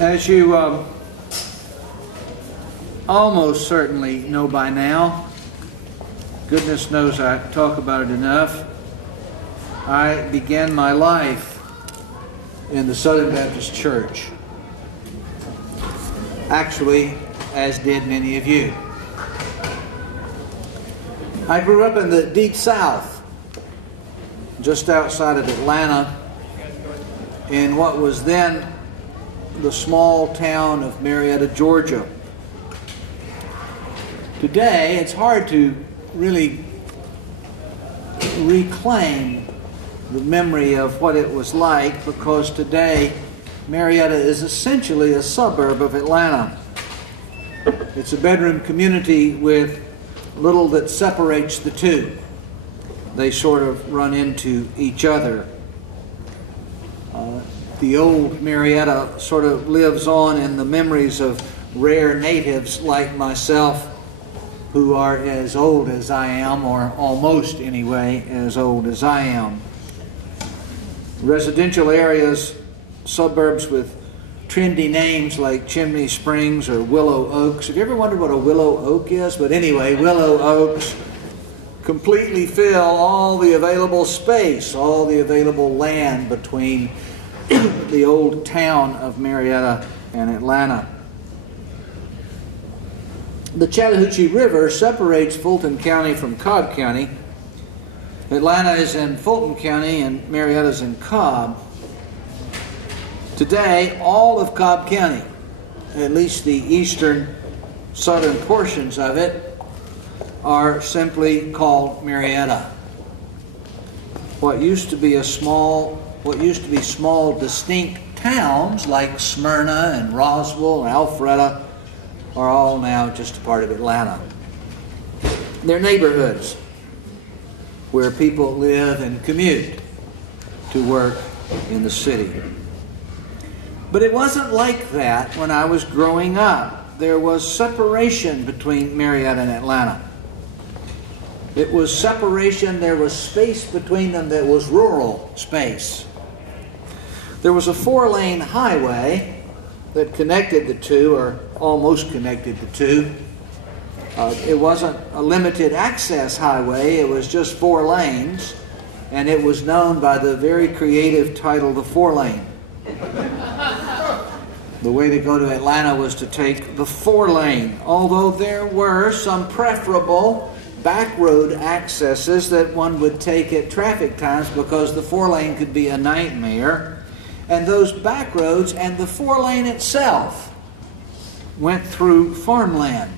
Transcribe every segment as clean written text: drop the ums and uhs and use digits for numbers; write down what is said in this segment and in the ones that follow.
As you almost certainly know by now, goodness knows I talk about it enough, I began my life in the Southern Baptist Church. Actually, as did many of you. I grew up in the Deep South, just outside of Atlanta, in what was then the small town of Marietta, Georgia. Today, it's hard to really reclaim the memory of what it was like, because today Marietta is essentially a suburb of Atlanta. It's a bedroom community with little that separates the two. They sort of run into each other. The old Marietta sort of lives on in the memories of rare natives like myself, who are as old as I am, or almost anyway as old as I am. Residential areas, suburbs with trendy names like Chimney Springs or Willow Oaks. Have you ever wondered what a willow oak is? But anyway, Willow Oaks completely fill all the available space, all the available land between the old town of Marietta and Atlanta. The Chattahoochee River separates Fulton County from Cobb County. Atlanta is in Fulton County and Marietta is in Cobb. Today, all of Cobb County, at least the eastern, southern portions of it, are simply called Marietta. What used to be small, distinct towns like Smyrna and Roswell and Alpharetta are all now just a part of Atlanta. They're neighborhoods where people live and commute to work in the city. But it wasn't like that when I was growing up. There was separation between Marietta and Atlanta. It was separation, there was space between them that was rural space. There was a 4-lane highway that connected the two, or almost connected the two. It wasn't a limited access highway, it was just 4 lanes, and it was known by the very creative title, the 4-lane. The way to go to Atlanta was to take the 4-lane, although there were some preferable back road accesses that one would take at traffic times, because the 4-lane could be a nightmare. And those back roads and the 4-lane itself went through farmland,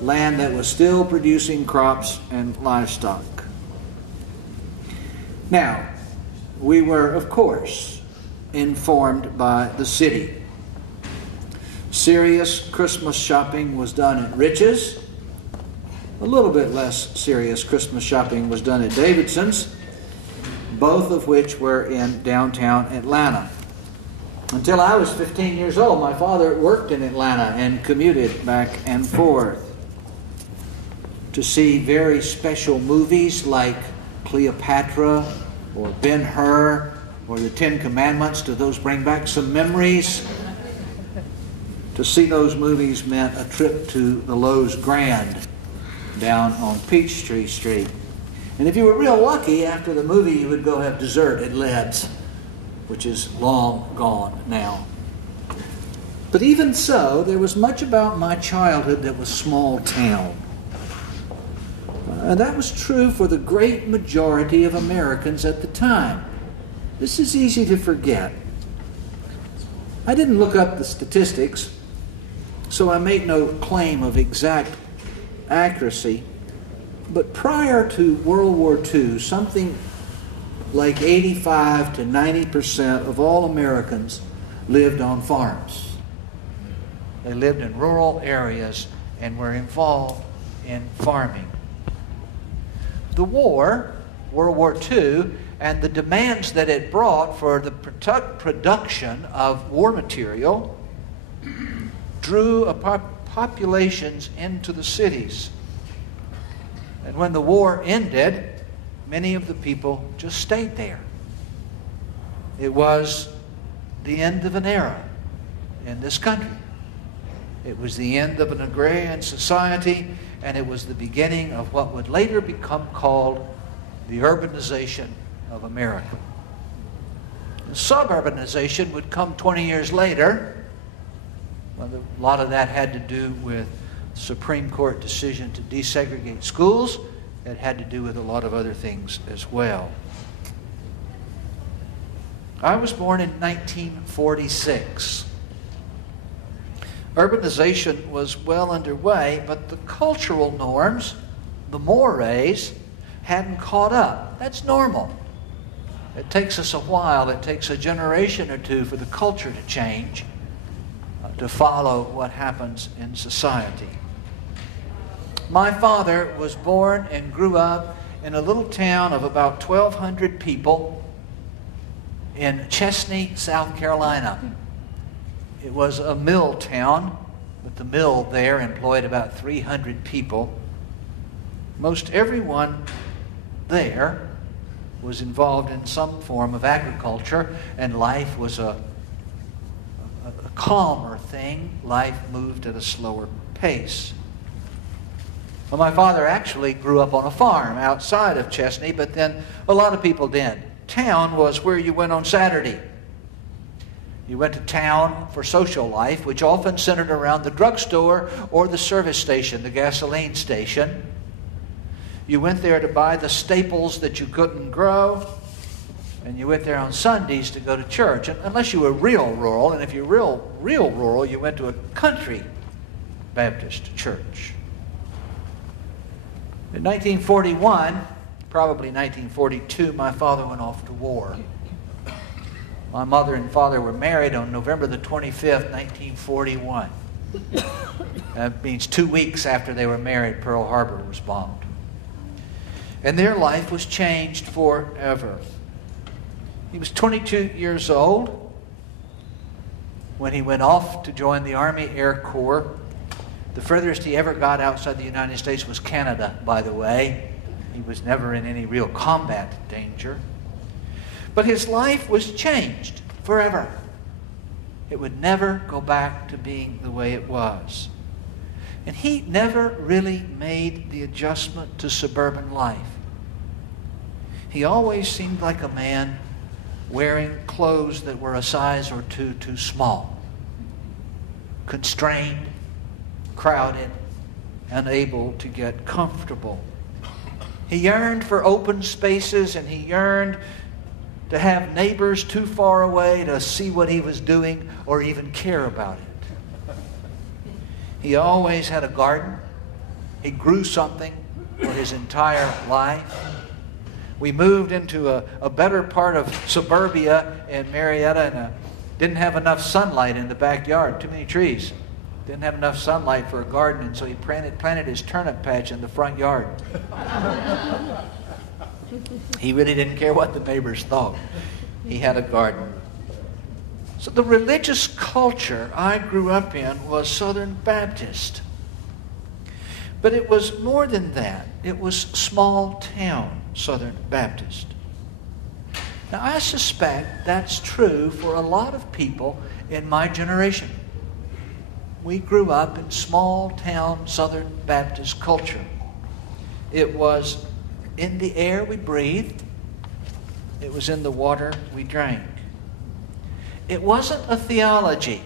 land that was still producing crops and livestock. Now, we were, of course, informed by the city. Serious Christmas shopping was done at Rich's. A little bit less serious Christmas shopping was done at Davidson's, both of which were in downtown Atlanta. Until I was 15 years old, my father worked in Atlanta and commuted back and forth to see very special movies like Cleopatra or Ben-Hur or the Ten Commandments. Do those bring back some memories? To see those movies meant a trip to the Lowe's Grand down on Peachtree Street. And if you were real lucky, after the movie you would go have dessert at Led's, which is long gone now. But even so, there was much about my childhood that was small town. And that was true for the great majority of Americans at the time. This is easy to forget. I didn't look up the statistics, so I make no claim of exact accuracy. But prior to World War II, something like 85 to 90% of all Americans lived on farms. They lived in rural areas and were involved in farming. The war, World War II, and the demands that it brought for the production of war material drew populations into the cities. And when the war ended, many of the people just stayed there. It was the end of an era. in this country. It was the end of an agrarian society, and it was the beginning of what would later become called the urbanization of America. The suburbanization would come 20 years later. Well, a lot of that had to do with the Supreme Court decision to desegregate schools. It had to do with a lot of other things as well. I was born in 1946. Urbanization was well underway, but the cultural norms, the mores, hadn't caught up. That's normal. It takes us a while. It takes a generation or two for the culture to change, to follow what happens in society. My father was born and grew up in a little town of about 1,200 people in Chesney, South Carolina. It was a mill town, but the mill there employed about 300 people. Most everyone there was involved in some form of agriculture, and life was a calmer thing. Life moved at a slower pace. Well, my father actually grew up on a farm outside of Chesney, but then a lot of people did. Town was where you went on Saturday. You went to town for social life, which often centered around the drugstore or the service station, the gasoline station. You went there to buy the staples that you couldn't grow, and you went there on Sundays to go to church, unless you were real rural. And if you're real rural, you went to a country Baptist church. In 1941, probably 1942, my father went off to war. My mother and father were married on November the 25th, 1941. That means 2 weeks after they were married, Pearl Harbor was bombed. And their life was changed forever. He was 22 years old when he went off to join the Army Air Corps. The furthest he ever got outside the United States was Canada, by the way. He was never in any real combat danger. But his life was changed forever. It would never go back to being the way it was. And he never really made the adjustment to suburban life. He always seemed like a man wearing clothes that were a size or two too small. Constrained, crowded, unable to get comfortable. He yearned for open spaces, and he yearned to have neighbors too far away to see what he was doing or even care about it. He always had a garden. He grew something for his entire life. We moved into a better part of suburbia in Marietta, and didn't have enough sunlight in the backyard. Too many trees. Didn't have enough sunlight for a garden, and so he planted his turnip patch in the front yard. He really didn't care what the neighbors thought. He had a garden. So the religious culture I grew up in was Southern Baptist. But it was more than that. It was small town Southern Baptist. Now, I suspect that's true for a lot of people in my generation. We grew up in small town Southern Baptist culture. It was in the air we breathed. It was in the water we drank. It wasn't a theology.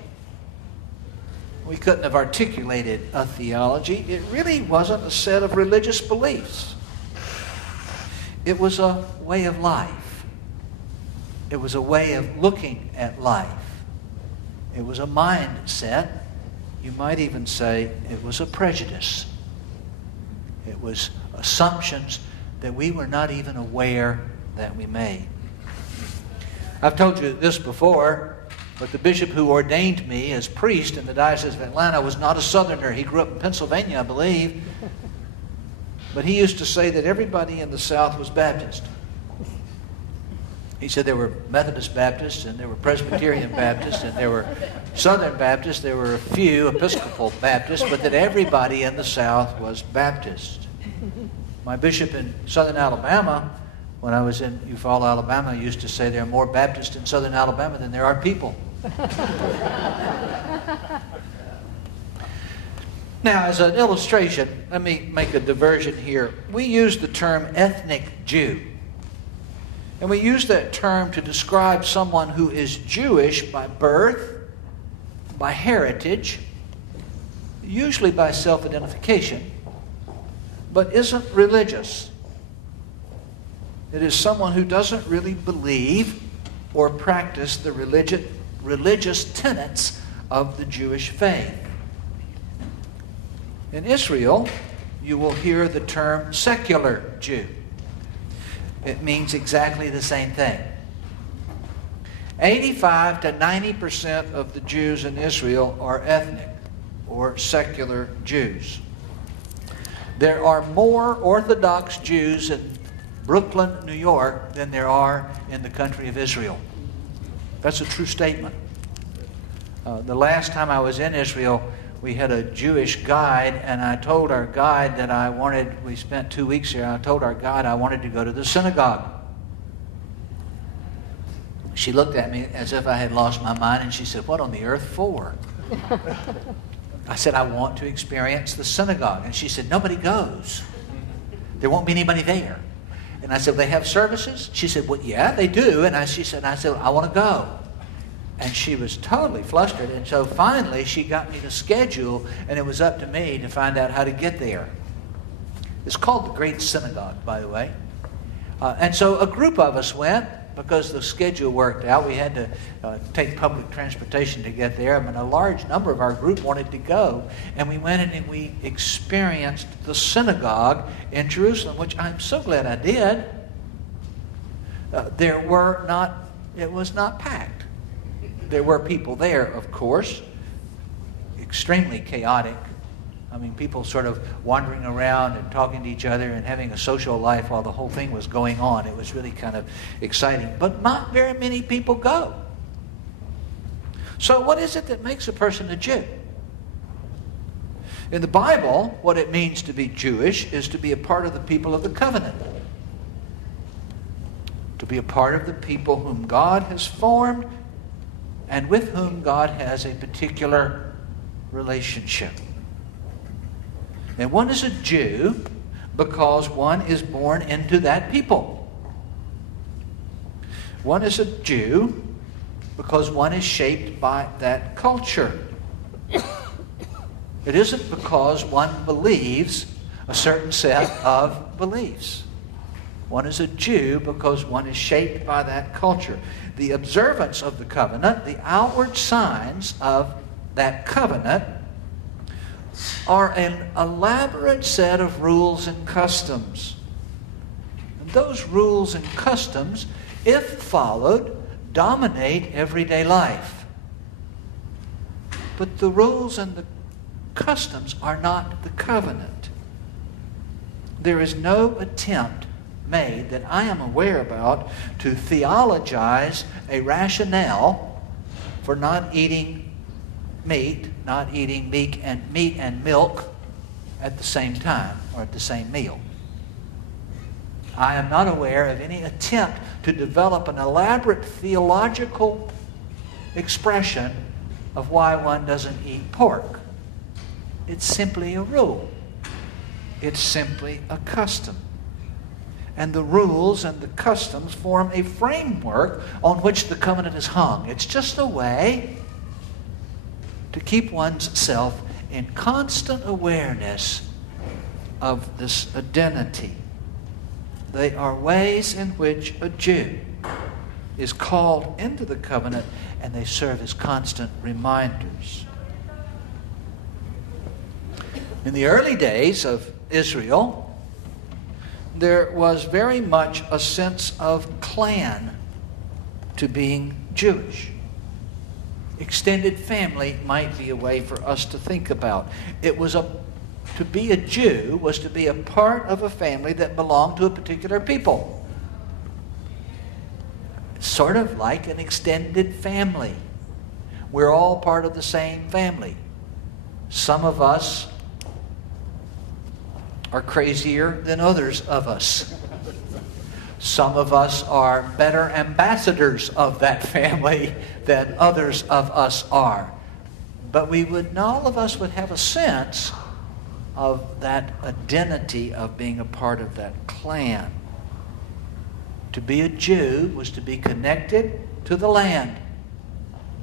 We couldn't have articulated a theology. It really wasn't a set of religious beliefs. It was a way of life. It was a way of looking at life. It was a mindset. You might even say it was a prejudice. It was assumptions that we were not even aware that we made. I've told you this before, but the bishop who ordained me as priest in the Diocese of Atlanta was not a Southerner. He grew up in Pennsylvania, I believe. But he used to say that everybody in the South was Baptist. He said there were Methodist Baptists, and there were Presbyterian Baptists, and there were Southern Baptists, there were a few Episcopal Baptists, but that everybody in the South was Baptist. My bishop in Southern Alabama, when I was in Eufaula, Alabama, used to say there are more Baptists in Southern Alabama than there are people. Now, as an illustration, let me make a diversion here. We use the term ethnic Jew. And we use that term to describe someone who is Jewish by birth, by heritage, usually by self-identification, but isn't religious. It is someone who doesn't really believe or practice the religious tenets of the Jewish faith. In Israel, you will hear the term secular Jew. It means exactly the same thing. 85 to 90% of the Jews in Israel are ethnic or secular Jews. There are more Orthodox Jews in Brooklyn, New York than there are in the country of Israel. That's a true statement. The last time I was in Israel, we had a Jewish guide, and I told our guide that we spent 2 weeks here, I told our guide I wanted to go to the synagogue. She looked at me as if I had lost my mind, and she said, "What on the earth for?" I said, "I want to experience the synagogue." And she said, "Nobody goes. There won't be anybody there." And I said, "They have services?" She said, "Well, yeah, they do." And I said, "I want to go." And she was totally flustered. And so finally she got me the schedule, and it was up to me to find out how to get there. It's called the Great Synagogue, by the way. And so a group of us went because the schedule worked out. We had to take public transportation to get there. I mean, a large number of our group wanted to go. And we went in and we experienced the synagogue in Jerusalem, which I'm so glad I did. It was not packed. There were people there, of course, extremely chaotic. I mean, people sort of wandering around and talking to each other and having a social life while the whole thing was going on. It was really kind of exciting. But not very many people go. So what is it that makes a person a Jew? In the Bible, what it means to be Jewish is to be a part of the people of the covenant. To be a part of the people whom God has formed and with whom God has a particular relationship. And one is a Jew because one is born into that people. One is a Jew because one is shaped by that culture. It isn't because one believes a certain set of beliefs. One is a Jew because one is shaped by that culture. The observance of the covenant, the outward signs of that covenant, are an elaborate set of rules and customs. And those rules and customs, if followed, dominate everyday life. But the rules and the customs are not the covenant. There is no attempt made that I am aware about to theologize a rationale for not eating meat, not eating meat and milk at the same time or at the same meal. I am not aware of any attempt to develop an elaborate theological expression of why one doesn't eat pork. It's simply a rule. It's simply a custom. And the rules and the customs form a framework on which the covenant is hung. It's just a way to keep one's self in constant awareness of this identity. They are ways in which a Jew is called into the covenant, and they serve as constant reminders. In the early days of Israel, there was very much a sense of clan to being Jewish. Extended family might be a way for us to think about. To be a Jew was to be a part of a family that belonged to a particular people. Sort of like an extended family. We're all part of the same family. Some of us are crazier than others of us. Some of us are better ambassadors of that family than others of us are. But all of us would have a sense of that identity of being a part of that clan. To be a Jew was to be connected to the land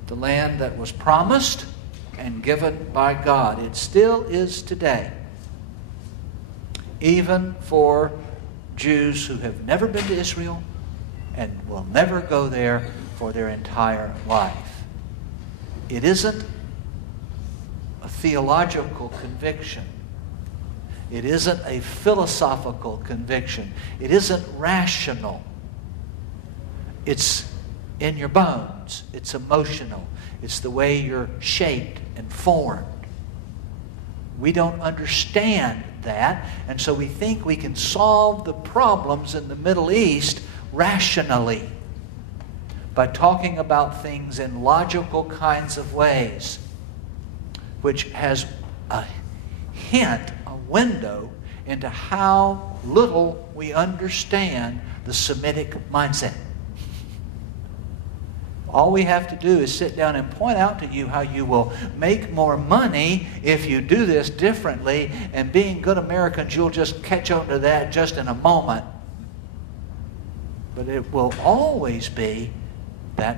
that was promised and given by God. It still is today. Even for Jews who have never been to Israel and will never go there for their entire life. It isn't a theological conviction. It isn't a philosophical conviction. It isn't rational. It's in your bones. It's emotional. It's the way you're shaped and formed. We don't understand that, and so we think we can solve the problems in the Middle East rationally by talking about things in logical kinds of ways, which has a hint, a window into how little we understand the Semitic mindset. All we have to do is sit down and point out to you how you will make more money if you do this differently, and being good Americans, you'll just catch on to that just in a moment. But it will always be that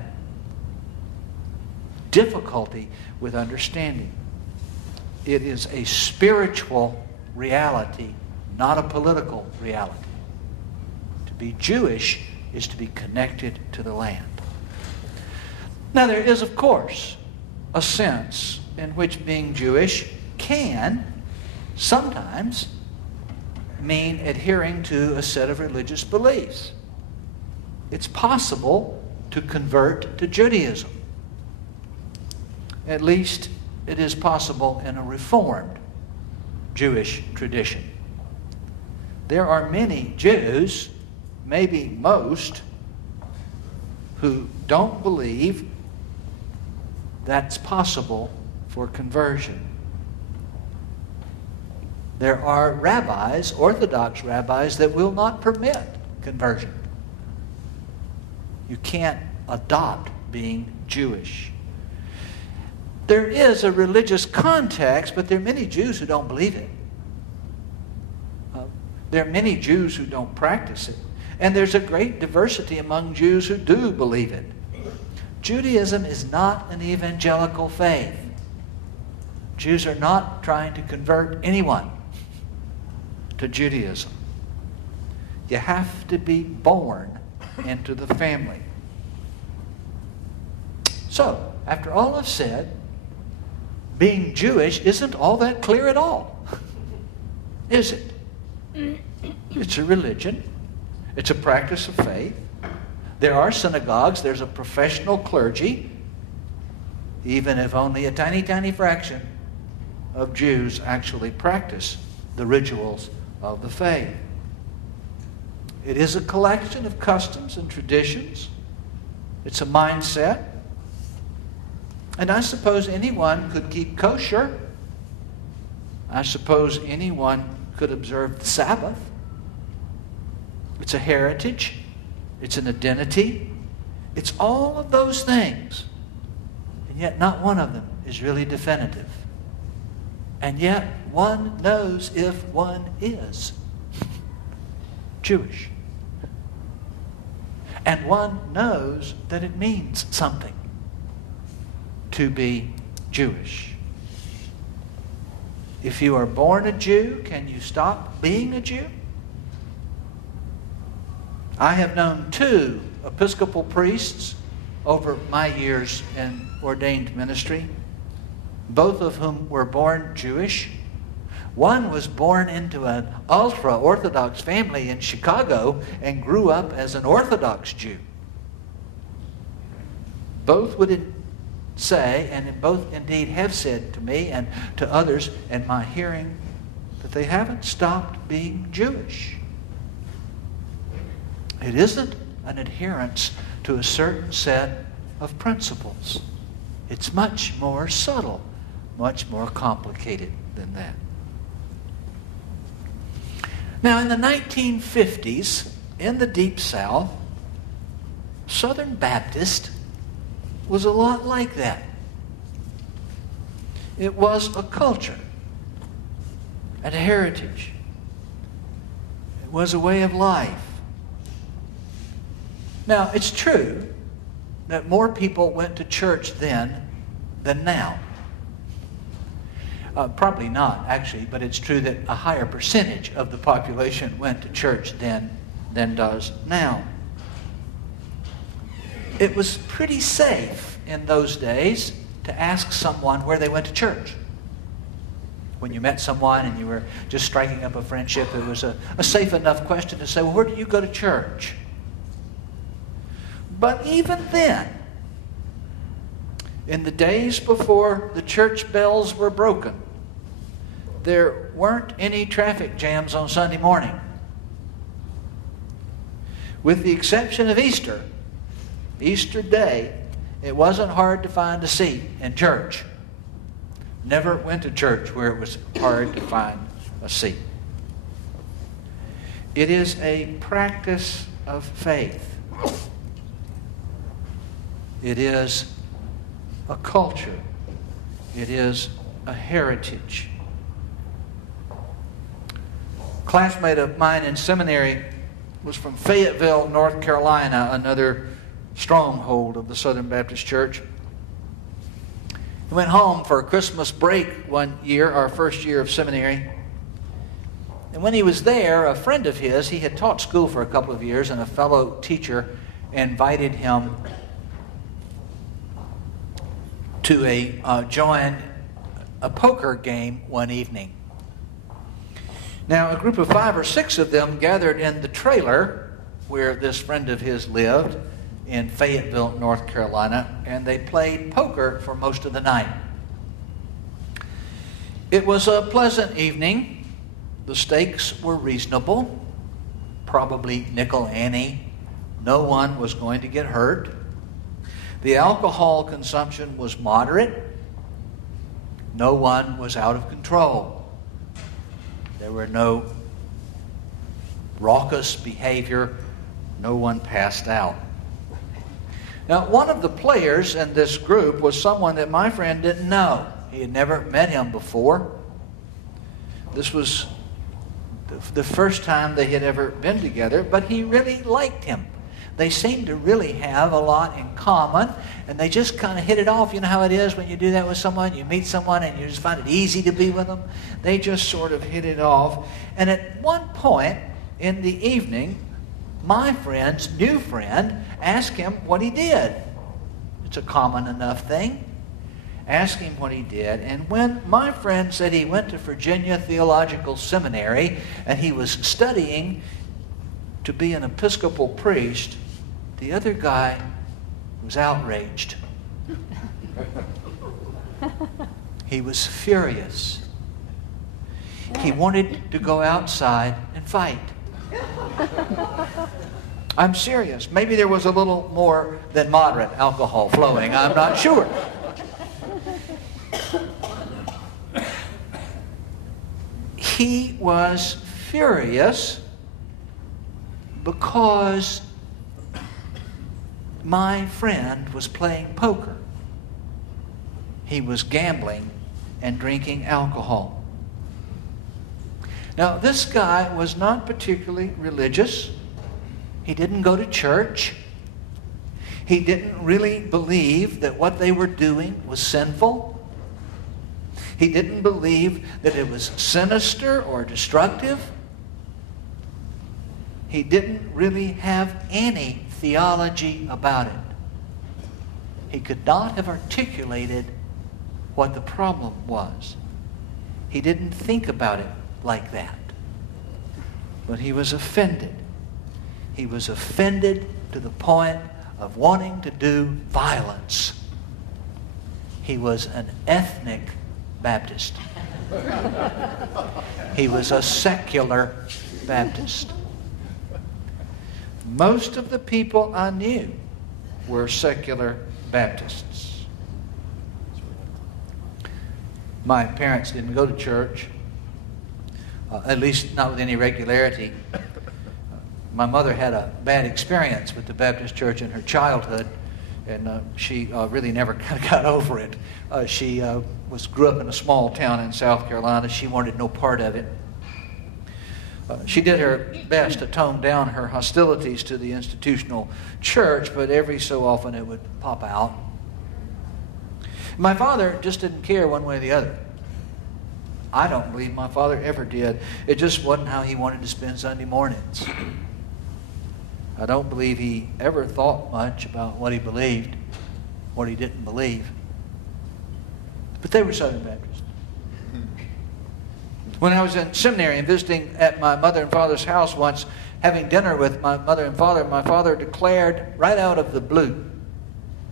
difficulty with understanding. It is a spiritual reality, not a political reality. To be Jewish is to be connected to the land. Now, there is, of course, a sense in which being Jewish can sometimes mean adhering to a set of religious beliefs. It's possible to convert to Judaism. At least it is possible in a Reformed Jewish tradition. There are many Jews, maybe most, who don't believe that's possible for conversion. There are rabbis, Orthodox rabbis, that will not permit conversion. You can't adopt being Jewish. There is a religious context, but there are many Jews who don't believe it. There are many Jews who don't practice it. And there's a great diversity among Jews who do believe it. Judaism is not an evangelical faith. Jews are not trying to convert anyone to Judaism. You have to be born into the family. So, after all I've said, being Jewish isn't all that clear at all. Is it? It's a religion. It's a practice of faith. There are synagogues. There's a professional clergy. Even if only a tiny, tiny fraction of Jews actually practice the rituals of the faith. It is a collection of customs and traditions. It's a mindset. And I suppose anyone could keep kosher. I suppose anyone could observe the Sabbath. It's a heritage. It's an identity. It's all of those things. And yet not one of them is really definitive. And yet one knows if one is Jewish. And one knows that it means something to be Jewish. If you are born a Jew, can you stop being a Jew? I have known 2 Episcopal priests over my years in ordained ministry, both of whom were born Jewish. One was born into an ultra-Orthodox family in Chicago and grew up as an Orthodox Jew. Both would say, and both indeed have said to me and to others in my hearing, that they haven't stopped being Jewish. It isn't an adherence to a certain set of principles. It's much more subtle, much more complicated than that. Now, in the 1950s, in the Deep South, Southern Baptist was a lot like that. It was a culture. and a heritage. It was a way of life. Now, it's true that more people went to church then than now. Probably not, actually, but it's true that a higher percentage of the population went to church then than does now. It was pretty safe in those days to ask someone where they went to church. When you met someone and you were just striking up a friendship, it was a safe enough question to say, well, where do you go to church? But even then, in the days before the church bells were broken, there weren't any traffic jams on Sunday morning. With the exception of Easter Day, it wasn't hard to find a seat in church. Never went to church where it was hard to find a seat. It is a practice of faith. It is a culture. It is a heritage. A classmate of mine in seminary was from Fayetteville, North Carolina, another stronghold of the Southern Baptist Church. He went home for a Christmas break one year, our first year of seminary. And when he was there, a friend of his, he had taught school for a couple of years, and a fellow teacher invited him to join a poker game one evening. Now, a group of 5 or 6 of them gathered in the trailer where this friend of his lived in Fayetteville, North Carolina, and they played poker for most of the night. It was a pleasant evening. The stakes were reasonable, probably nickel ante. No one was going to get hurt. The alcohol consumption was moderate. No one was out of control. There were no raucous behavior. No one passed out. Now, one of the players in this group was someone that my friend didn't know. He had never met him before. This was the first time they had ever been together, but he really liked him. They seemed to really have a lot in common, and they just kind of hit it off. You know how it is when you do that with someone? You meet someone and you just find it easy to be with them. They just sort of hit it off. And at one point in the evening, my friend's new friend asked him what he did. It's a common enough thing. Asked him what he did. And when my friend said he went to Virginia Theological Seminary and he was studying to be an Episcopal priest, the other guy was outraged. He was furious. He wanted to go outside and fight. I'm serious. Maybe there was a little more than moderate alcohol flowing. I'm not sure. He was furious because my friend was playing poker. He was gambling and drinking alcohol. Now, this guy was not particularly religious. He didn't go to church. He didn't really believe that what they were doing was sinful. He didn't believe that it was sinister or destructive. He didn't really have any theology about it. He could not have articulated what the problem was. He didn't think about it like that. But he was offended. He was offended to the point of wanting to do violence. He was an ethnic Baptist. He was a secular Baptist. Most of the people I knew were secular Baptists. My parents didn't go to church, at least not with any regularity. My mother had a bad experience with the Baptist church in her childhood, And she really never kind of got over it. She grew up in a small town in South Carolina. She wanted no part of it. She did her best to tone down her hostilities to the institutional church, but every so often it would pop out. My father just didn't care one way or the other. I don't believe my father ever did. It just wasn't how he wanted to spend Sunday mornings. I don't believe he ever thought much about what he believed, what he didn't believe. But they were Southern Baptists. When I was in seminary and visiting at my mother and father's house once, having dinner with my mother and my father declared right out of the blue.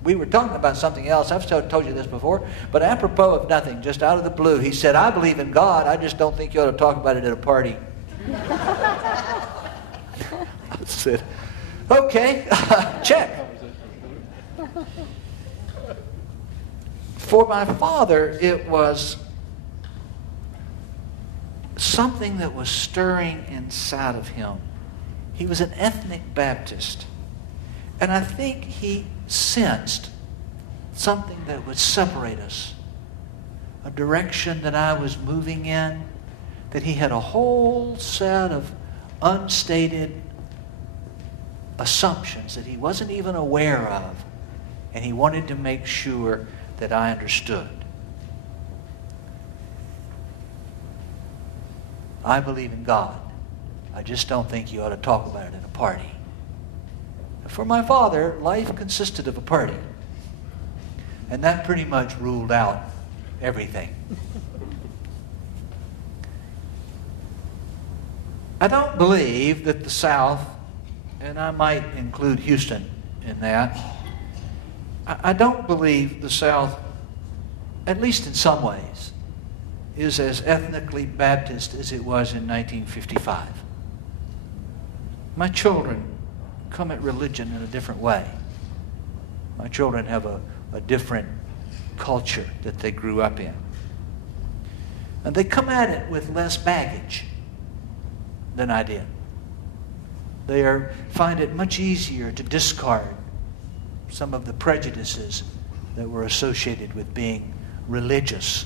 We were talking about something else. I've told you this before, but apropos of nothing, just out of the blue, he said, "I believe in God. I just don't think you ought to talk about it at a party." I said, "Okay, check." For my father, it was something that was stirring inside of him. He was an ethnic Baptist. And I think he sensed something that would separate us, a direction that I was moving in, that he had a whole set of unstated assumptions that he wasn't even aware of, and he wanted to make sure that I understood. I believe in God. I just don't think you ought to talk about it at a party. For my father, life consisted of a party. And that pretty much ruled out everything. I don't believe that the South, and I might include Houston in that, I don't believe the South, at least in some ways, is as ethnically Baptist as it was in 1955. My children come at religion in a different way. My children have a different culture that they grew up in. And they come at it with less baggage than I did. They find it much easier to discard some of the prejudices that were associated with being religious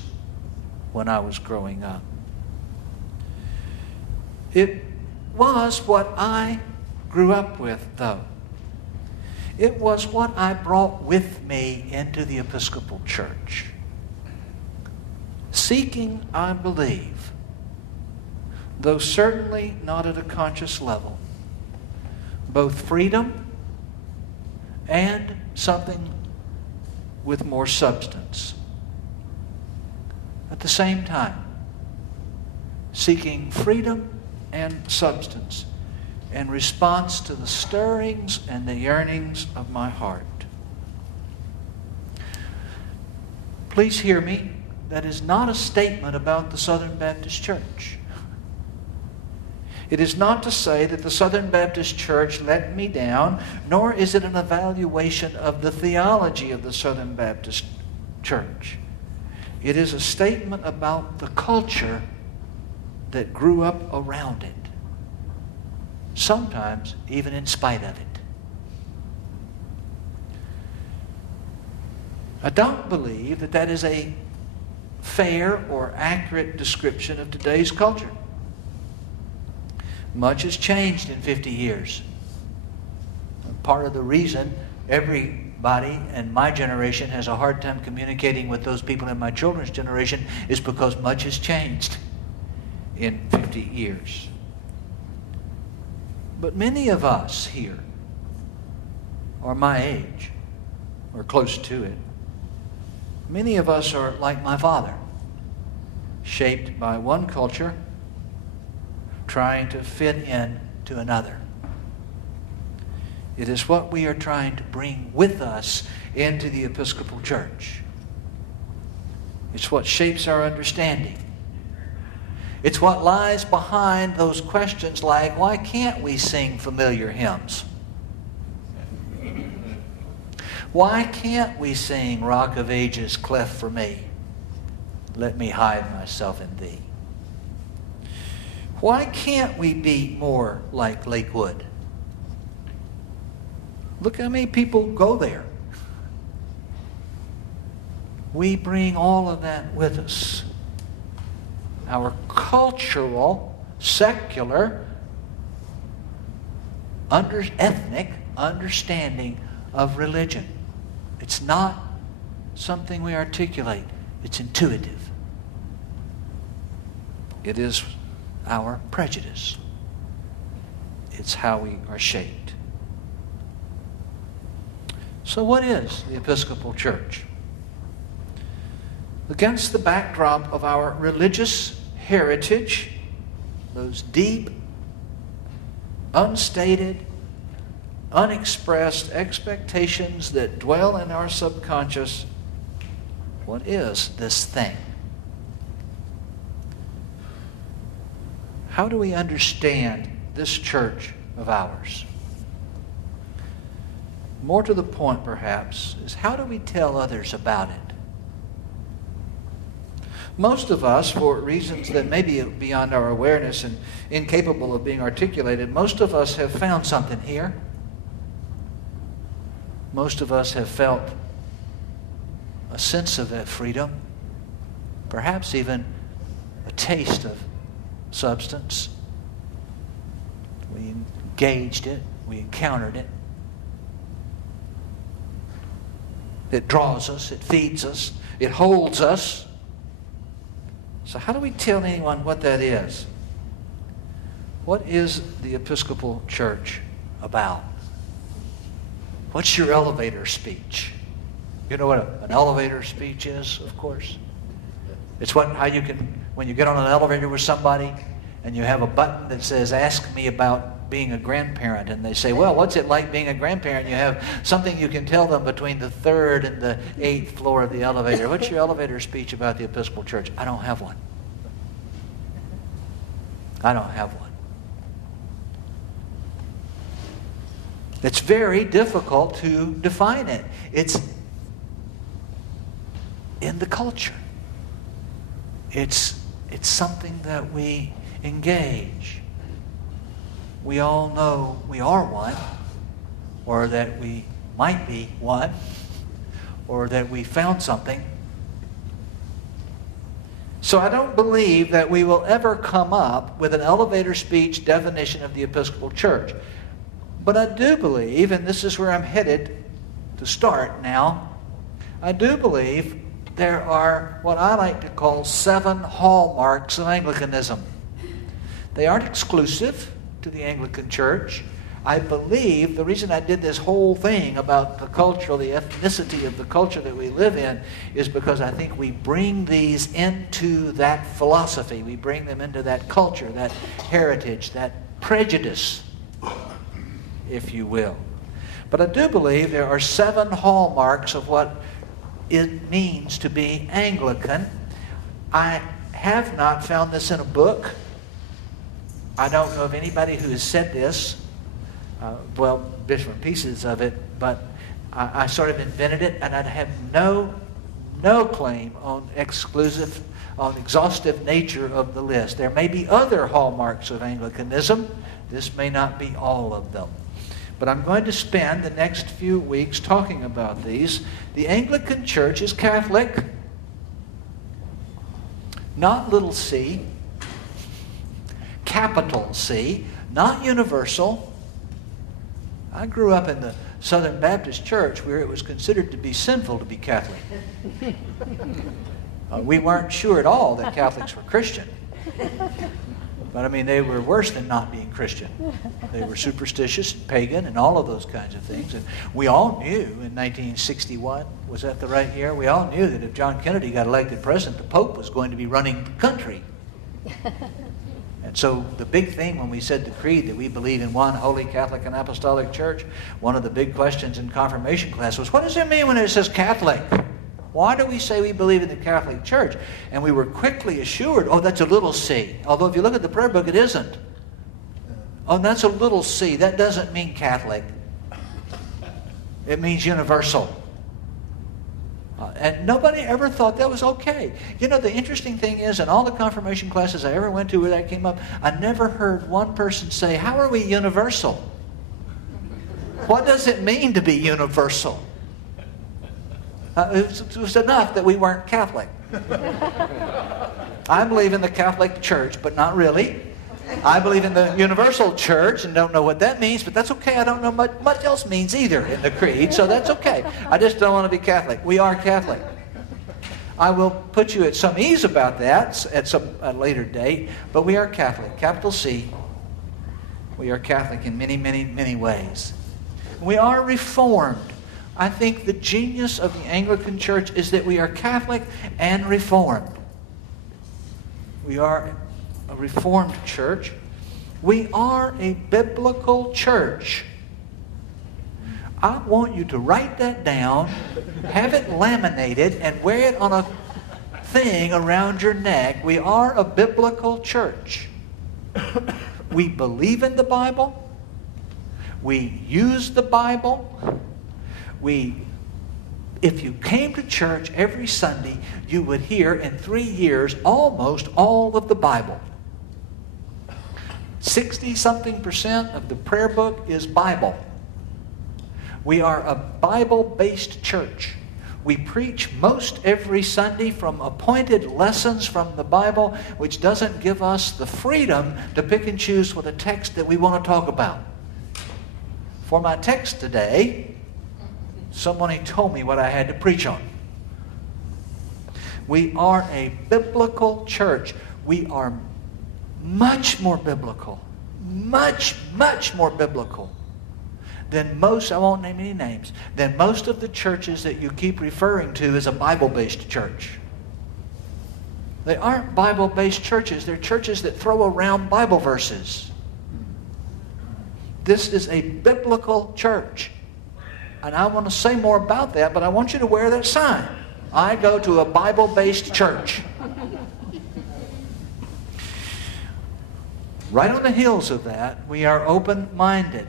when I was growing up. It was what I grew up with, though. It was what I brought with me into the Episcopal Church. Seeking, I believe, though certainly not at a conscious level, both freedom and something with more substance. At the same time, seeking freedom and substance in response to the stirrings and the yearnings of my heart. Please hear me. That is not a statement about the Southern Baptist Church. It is not to say that the Southern Baptist Church let me down, nor is it an evaluation of the theology of the Southern Baptist Church. It is a statement about the culture that grew up around it, sometimes even in spite of it. I don't believe that that is a fair or accurate description of today's culture. Much has changed in 50 years. Part of the reason everybody in my generation has a hard time communicating with those people in my children's generation is because much has changed in 50 years. But many of us here are my age, or close to it. Many of us are like my father, shaped by one culture, trying to fit in to another. It is what we are trying to bring with us into the Episcopal Church. It's what shapes our understanding. It's what lies behind those questions like, why can't we sing familiar hymns? Why can't we sing Rock of Ages, cleft for me? Let me hide myself in thee. Why can't we be more like Lakewood? Look how many people go there. We bring all of that with us. Our cultural, secular, ethnic understanding of religion. It's not something we articulate. It's intuitive. It is our prejudice. It's how we are shaped. So what is the Episcopal Church? Against the backdrop of our religious heritage, those deep, unstated, unexpressed expectations that dwell in our subconscious, what is this thing? How do we understand this church of ours? More to the point, perhaps, is how do we tell others about it? Most of us, for reasons that may be beyond our awareness and incapable of being articulated, most of us have found something here. Most of us have felt a sense of that freedom, perhaps even a taste of substance. We engaged it, we encountered it. It draws us, it feeds us, it holds us. So how do we tell anyone what that is? What is the Episcopal Church about? What's your elevator speech? You know what an elevator speech is, of course? It's how you can, when you get on an elevator with somebody and you have a button that says, ask me about being a grandparent. And they say, well, what's it like being a grandparent? You have something you can tell them between the 3rd and the 8th floor of the elevator. What's your elevator speech about the Episcopal Church? I don't have one. I don't have one. It's very difficult to define it. It's in the culture. It's something that we engage. We all know we are one, or that we might be one, or that we found something. So I don't believe that we will ever come up with an elevator speech definition of the Episcopal Church. But I do believe, and this is where I'm headed to start now, I do believe there are what I like to call 7 hallmarks of Anglicanism. They aren't exclusive to the Anglican Church. I believe the reason I did this whole thing about the culture, the ethnicity of the culture that we live in, is because I think we bring these into that philosophy. We bring them into that culture, that heritage, that prejudice, if you will. But I do believe there are 7 hallmarks of what it means to be Anglican. I have not found this in a book. I don't know of anybody who has said this. Well, different pieces of it, but I sort of invented it, and I'd have no claim on exhaustive nature of the list. There may be other hallmarks of Anglicanism. This may not be all of them. But I'm going to spend the next few weeks talking about these. The Anglican Church is Catholic, not little c, capital C, not universal. I grew up in the Southern Baptist Church where it was considered to be sinful to be Catholic. We weren't sure at all that Catholics were Christian. But I mean, they were worse than not being Christian. They were superstitious and pagan and all of those kinds of things. And we all knew in 1961, was that the right year? We all knew that if John Kennedy got elected president, the Pope was going to be running the country. And so the big thing when we said the creed that we believe in one holy Catholic and Apostolic Church, one of the big questions in confirmation class was, what does it mean when it says Catholic? Why do we say we believe in the Catholic Church? And we were quickly assured, oh, that's a little c. Although if you look at the prayer book, it isn't. Oh, that's a little c. That doesn't mean Catholic. It means universal. And nobody ever thought that was okay. You know, the interesting thing is, in all the confirmation classes I ever went to where that came up, I never heard one person say, how are we universal? What does it mean to be universal? It was enough that we weren't Catholic. I believe in the Catholic Church, but not really. I believe in the universal church and don't know what that means, but that's okay. I don't know much else means either in the creed, so that's okay. I just don't want to be Catholic. We are Catholic. I will put you at some ease about that at some later date, but we are Catholic, capital C. We are Catholic in many, many, many ways. We are Reformed. I think the genius of the Anglican Church is that we are Catholic and Reformed. We are a Reformed church. We are a biblical church. I want you to write that down, have it laminated, and wear it on a thing around your neck. We are a biblical church. We believe in the Bible. We use the Bible. If you came to church every Sunday, you would hear in 3 years almost all of the Bible. 60-something% of the prayer book is Bible. We are a Bible-based church. We preach most every Sunday from appointed lessons from the Bible, which doesn't give us the freedom to pick and choose with a text that we want to talk about. For my text today, somebody told me what I had to preach on. We are a biblical church. We are much more biblical, much more biblical than most, I won't name any names, than most of the churches that you keep referring to as a Bible-based church. They aren't Bible-based churches. They're churches that throw around Bible verses. This is a biblical church. And I want to say more about that, but I want you to wear that sign. I go to a Bible-based church. Right on the heels of that, we are open-minded.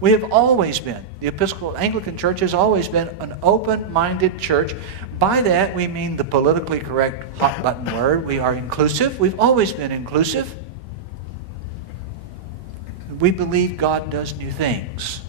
We have always been. The Episcopal Anglican Church has always been an open-minded church. By that, we mean the politically correct hot-button word. We are inclusive. We've always been inclusive. We believe God does new things.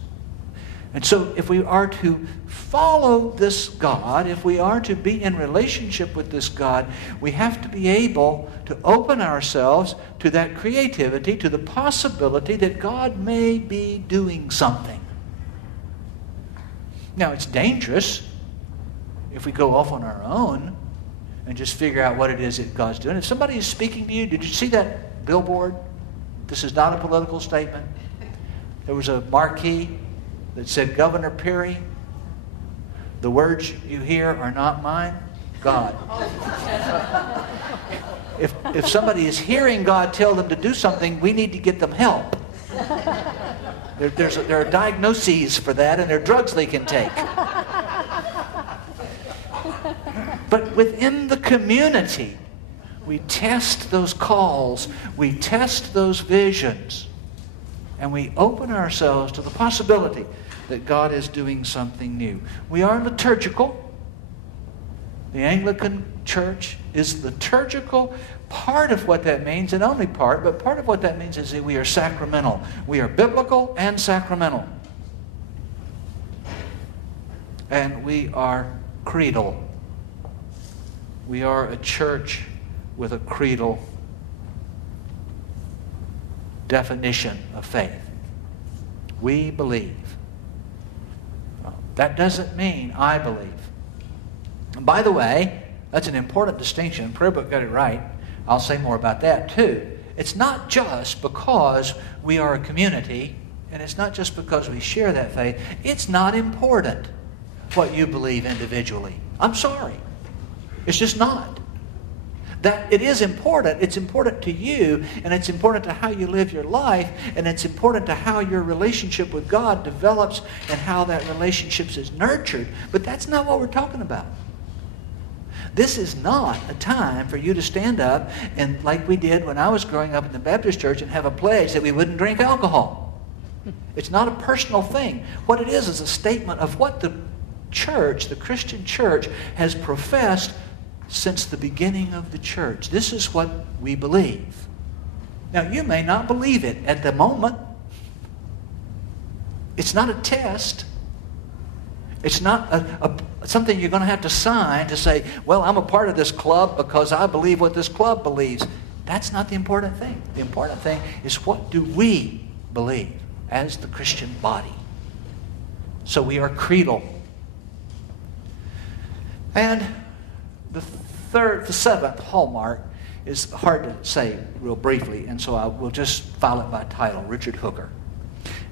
And so if we are to follow this God, if we are to be in relationship with this God, we have to be able to open ourselves to that creativity, to the possibility that God may be doing something. Now, it's dangerous if we go off on our own and just figure out what it is that God's doing. If somebody is speaking to you, did you see that billboard? This is not a political statement. There was a marquee that said, Governor Perry, the words you hear are not mine, God. If somebody is hearing God tell them to do something, we need to get them help. There are diagnoses for that, and there are drugs they can take. But within the community, we test those calls, we test those visions, and we open ourselves to the possibility that God is doing something new. We are liturgical. The Anglican Church is liturgical. Part of what that means, and only part, but part of what that means is that we are sacramental. We are biblical and sacramental. And we are creedal. We are a church with a creedal definition of faith. We believe. That doesn't mean I believe. And by the way, that's an important distinction. Prayer Book got it right. I'll say more about that too. It's not just because we are a community, and it's not just because we share that faith. It's not important what you believe individually. I'm sorry. It's just not. That it is important. It's important to you, and it's important to how you live your life, and it's important to how your relationship with God develops and how that relationship is nurtured. But that's not what we're talking about. This is not a time for you to stand up and, like we did when I was growing up in the Baptist church, and have a pledge that we wouldn't drink alcohol. It's not a personal thing. What it is a statement of what the church, the Christian church, has professed since the beginning of the church. This is what we believe. Now, you may not believe it at the moment. It's not a test. It's not something you're going to have to sign to say, well, I'm a part of this club because I believe what this club believes. That's not the important thing. The important thing is, what do we believe as the Christian body? So we are creedal. And the seventh hallmark is hard to say real briefly, and so I will just file it by title, Richard Hooker.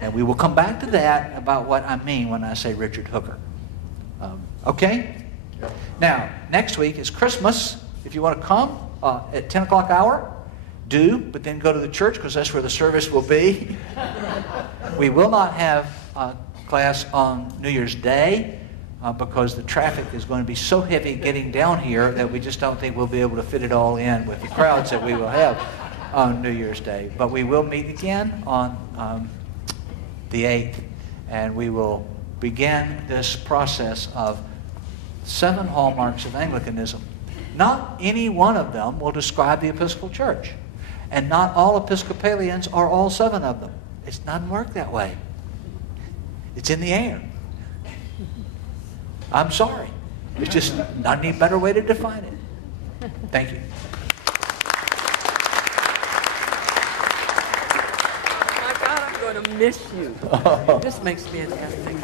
And we will come back to that about what I mean when I say Richard Hooker. Okay? Now, next week is Christmas. If you want to come at 10 o'clock hour, do, but then go to the church because that's where the service will be. We will not have class on New Year's Day because the traffic is going to be so heavy getting down here that we just don't think we'll be able to fit it all in with the crowds that we will have on New Year's Day. But we will meet again on the 8th, and we will begin this process of 7 hallmarks of Anglicanism. Not any one of them will describe the Episcopal Church, and not all Episcopalians are all 7 of them. It doesn't work that way. It's in the air. I'm sorry. It's just not any better way to define it. Thank you. Oh my God, I'm going to miss you. This makes fantastic.